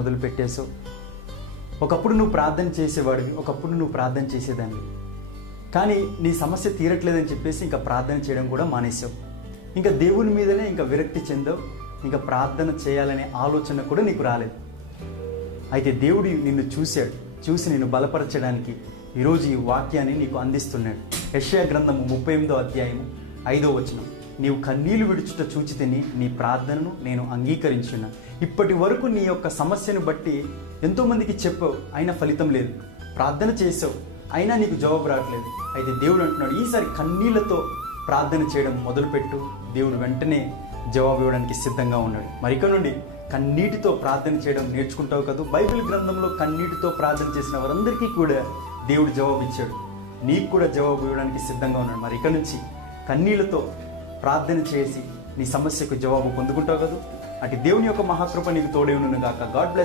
మొదలు పెట్టేసావు. ఒకప్పుడు నువ్వు ప్రార్థన చేసేవాడివి, ఒకప్పుడు నువ్వు ప్రార్థన చేసేదాన్ని. కానీ నీ సమస్య తీరట్లేదని చెప్పేసి ఇంకా ప్రార్థన చేయడం కూడా మానేసావు. ఇంకా దేవుని మీదనే ఇంకా విరక్తి చెందావు. ఇంకా ప్రార్థన చేయాలనే ఆలోచన కూడా నీకు రాలేదు. అయితే దేవుడు నిన్ను చూసి నిన్ను బలపరచడానికి ఈరోజు ఈ వాక్యాన్ని నీకు అందిస్తున్నాడు. యెషయా గ్రంథము 38వ అధ్యాయము 5వ వచనం. నీవు కన్నీళ్లు విడుచుట చూచితిని, నీ ప్రార్థనను నేను అంగీకరించున్నా. ఇప్పటి వరకు నీ యొక్క సమస్యను బట్టి ఎంతోమందికి చెప్పావు, అయినా ఫలితం లేదు. ప్రార్థన చేసావు, అయినా నీకు జవాబు రావట్లేదు. అయితే దేవుడు అంటున్నాడు, ఈసారి కన్నీళ్లతో ప్రార్థన చేయడం మొదలుపెట్టు. దేవుడు వెంటనే జవాబు ఇవ్వడానికి సిద్ధంగా ఉన్నాడు. మరి ఇక్కడ నుండి కన్నీటితో ప్రార్థన చేయడం నేర్చుకుంటావు కదా. బైబిల్ గ్రంథంలో కన్నీటితో ప్రార్థన చేసిన వారందరికీ కూడా దేవుడు జవాబు ఇచ్చాడు. నీకు కూడా జవాబు ఇవ్వడానికి సిద్ధంగా ఉన్నాడు. మరి ఇక్కడ నుంచి కన్నీళ్లతో ప్రార్థన చేసి నీ సమస్యకు జవాబు పొందుకుంటావు కదా. అటు దేవుని యొక్క మహాకృప నీకు తోడే ఉండును గాక. God bless.